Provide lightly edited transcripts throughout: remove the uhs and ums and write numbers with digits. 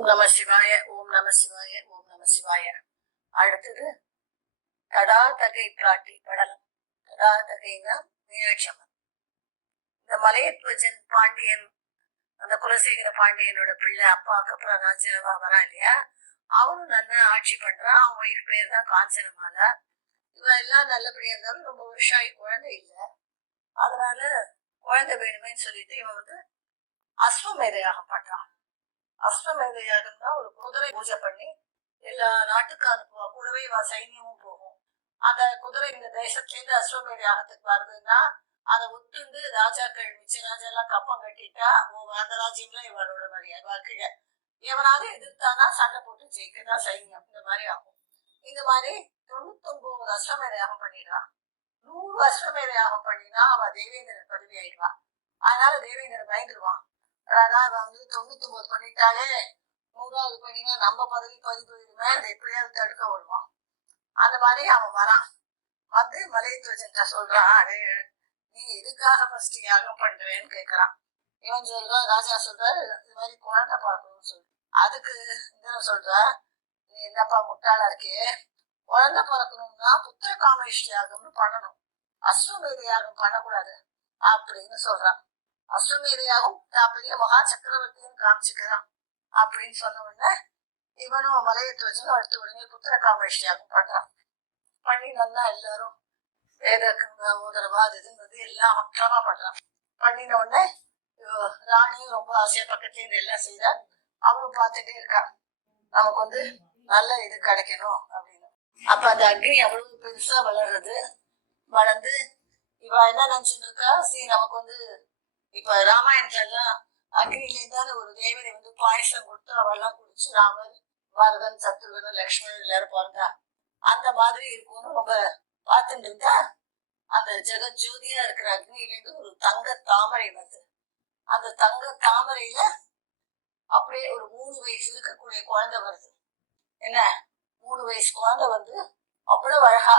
ஓம் நம சிவாய, ஓம் நம சிவாய, ஓம் நம சிவாய. அடுத்தது தடாதகை பிராட்டி படலம். தடாதகைனா மீனாட்சி அம்மன். இந்த மலையத்வஜன் பாண்டியன், அந்த குலசேகர பாண்டியனோட பிள்ளை, அப்பாவுக்கு அப்புறம் ராஜாவா வரான் இல்லையா, அவனும் நல்லா ஆட்சி பண்றான். அவன் ஒய்ஃப் பேர் தான் காஞ்சனமாலா. இவன் எல்லாம் நல்லபடியா இருந்தாலும் ரொம்ப வருஷம் ஆகி குழந்தை இல்லை. அதனால குழந்தை வேணுமேன்னு சொல்லிட்டு இவன் அஸ்வமேத யாகம் பண்றான். அஸ்வமேத யாகம்னா ஒரு குதிரை பூஜை பண்ணி எல்லா நாட்டுக்கும் அனுப்புவா. கூடவே சைன்யமும் போகும். அந்த குதிரை இந்த தேசத்திலேருந்து அஸ்வமேத யாகத்துக்கு வருதுன்னா அதை ஒத்துண்டு ராஜாக்கள், மிச்ச ராஜா எல்லாம் கப்பம் கட்டிட்டா அந்த ராஜ்யம்லாம் இவளோட மரியாதை. எவனாவது எதிர்த்தானா சண்டை போட்டு ஜெயிக்கதான் சைன்யம். இந்த மாதிரி ஆகும். இந்த மாதிரி 99 அஸ்வமேத யாகம் பண்ணிடுறான். 100 அஸ்வமேத யாகம் பண்ணினா அவ தேவேந்திரன் பதவி ஆயிடுவான். அதனால தேவேந்திரன் பயந்துருவான். அவன் 99 பண்ணிட்டாலே 100வது பண்ணினா நம்ம பதவி பதிவுமே, அதை எப்படியாவது தடுக்க வருவான். அந்த மாதிரி அவன் வரான். மலையத்வஜன்ட்ட சொல்றான், அடே நீ எதுக்காக ஃபர்ஸ்ட் யாகம் பண்றேன்னு கேட்கறான். இவன் சொல்றான், ராஜா சொல்றாரு, இது மாதிரி குழந்தை பிறக்கணும்னு சொல்லி. அதுக்கு இந்த சொல்ற, நீ என்னப்பா முட்டாளா இருக்கே, குழந்தை பிறக்கணும்னா புத்திர காமேஷ்டி யாகம்னு பண்ணணும், அஸ்வமேத யாகம் பண்ணக்கூடாது அப்படின்னு சொல்றான். அஸ்வமேத யாகம் பெரிய மகா சக்கரவர்த்தியும் காமிச்சுக்கிறான் அப்படின்னு சொன்ன உடனே இவனும் மலையத்வஜனும் அடுத்த உடனே புத்திர காமேஷ்டி யாகம் பண்றான். பண்ணி நல்லா எல்லாரும் ஓதரவா அது இதுங்கிறது எல்லாம் மக்களமா பண்றான். பண்ணின உடனே ராணியும் ரொம்ப ஆசையா பக்கத்துல இருந்து எல்லாம் செய்யறா. அவளும் பார்த்துட்டே இருக்கா, நமக்கு நல்ல இது கிடைக்கணும் அப்படின்னு. அப்ப அந்த அக்னி அவ்வளவு பெருசா வளர்ந்து இவ என்ன நினைச்சுட்டு இருக்கா, நமக்கு இப்ப ராமாயணத்தெல்லாம் அக்னிலேருந்தான ஒரு தேவதை பாயசம் கொடுத்து அவெல்லாம் குடிச்சு ராமர், பரதன், சத்ருகன், லக்ஷ்மணன் எல்லாரும் பிறந்தா. அந்த மாதிரி இருக்கும்னு ரொம்ப பார்த்துட்டு இருந்தா, அந்த ஜெகத் ஜோதியா இருக்கிற அக்னியிலேருந்து ஒரு தங்க தாமரை வருது. அந்த தங்க தாமரையில அப்படியே ஒரு 3 வயசு இருக்கக்கூடிய குழந்தை வருது. என்ன 3 வயசு குழந்தை அவ்வளவு அழகா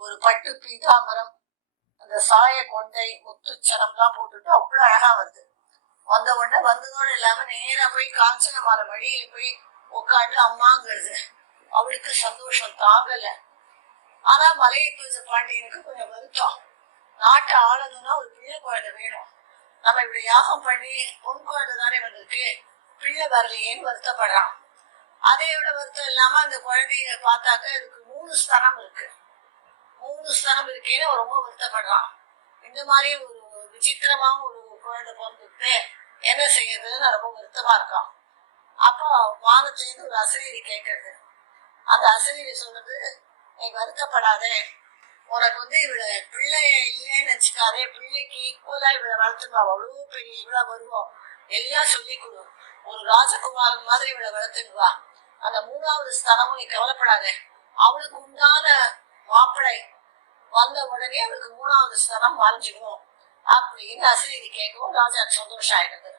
ஒரு பட்டு பீதாம்பரம், அந்த சாய கொண்டை, முத்துச்சரம்லாம் போட்டுட்டு அவ்வளவு அழகா வந்த உடனே வந்ததோடு இல்லாம நேரா போய் காஞ்சனமால வழியில போய் உட்காந்து அம்மாங்கிறது. அவளுக்கு சந்தோஷம் தாங்கல. ஆனா மலையத்வஜ பாண்டியனுக்கு கொஞ்சம் வருத்தம். நாட்டை ஆளணும்னா ஒரு பிள்ளை குழந்தை வேணும். நம்ம இப்படி யாகம் பண்ணி பொன் குழந்தை தானே பிள்ளை வரலையேன்னு வருத்தப்படுறான். அதையோட வருத்தம் இல்லாம அந்த குழந்தைய பார்த்தாக்க அதுக்கு 3 ஸ்தனம் இருக்கு. 3 ஸ்தனம் இருக்கேன்னு ரொம்ப வருத்தப்படுறான். இந்த மாதிரி ஒரு விசித்திரமாவும் ஒரு குழந்தை பிறந்துட்டு என்ன செய்யறதுன்னு ரொம்ப வருத்தமா இருக்கான். அப்போ வானத்திலேருந்து ஒரு அசரீரி கேட்கறது. அந்த அசரீரி சொல்றது, நீ வருத்தப்படாதே, உனக்கு இவளை பிள்ளைய இல்லைன்னு நினைச்சுக்காதே, பிள்ளைக்கு ஈக்குவலா இவளை வளர்த்துக்கா, அவ்வளவு பெரிய இவளா வருவோம் எல்லாம் சொல்லி கொடு, ஒரு ராஜகுமாரன் மாதிரி இவளை வளர்த்துக்குவா. அந்த 3வது ஸ்தனமும் நீ கவலைப்படாதே, அவளுக்கு உண்டான மாப்பிள்ளை வந்த உடனே அவளுக்கு 3வது ஸ்தனம் மறைஞ்சிடும் அப்படின்னு அசரீரி கேட்கவும் ராஜா சந்தோஷம் ஆயிடுது.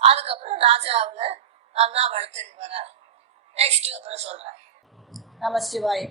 அதுக்கப்புறம் ராஜாவுல நல்லா வளர்த்துன்னு வர்றார். நெக்ஸ்ட் அப்புறம் சொல்றேன். நம சிவாய.